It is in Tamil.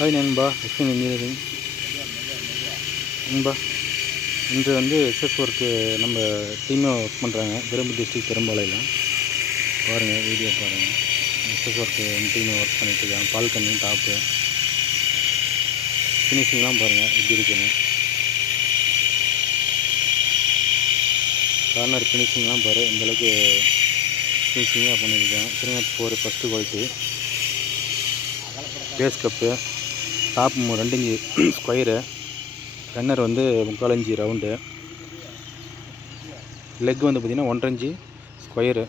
ஹாய் நண்பா, எஸ்என் இன்ஜினியரிங் நண்பா. இன்று வந்து எஸ்எஸ் ஒர்க்கு நம்ம டீமாக ஒர்க் பண்ணுறாங்க. பெரம்பலூர் டிஸ்ட்ரிக்ட் பெரும்பாலையில் பாருங்கள், வீடியோ பாருங்கள். எஸ்எஸ் ஒர்க்கு டீமாக ஒர்க் பண்ணிகிட்ருக்காங்க. பால்கனி டாப்பு ஃபினிஷிங்லாம் பாருங்கள் எப்படி இருக்குன்னு. கார்னர் ஃபினிஷிங்லாம் பாரு இந்தளவுக்கு ஃபினிஷிங்காக பண்ணியிருக்காங்க. 304 first quality. Base cup top 2 inch square. Runner வந்து 3/4 இன்ச்சு ரவுண்டு. லெக் வந்து பார்த்திங்கன்னா 1.5 இன்ச்சு ஸ்கொயரு.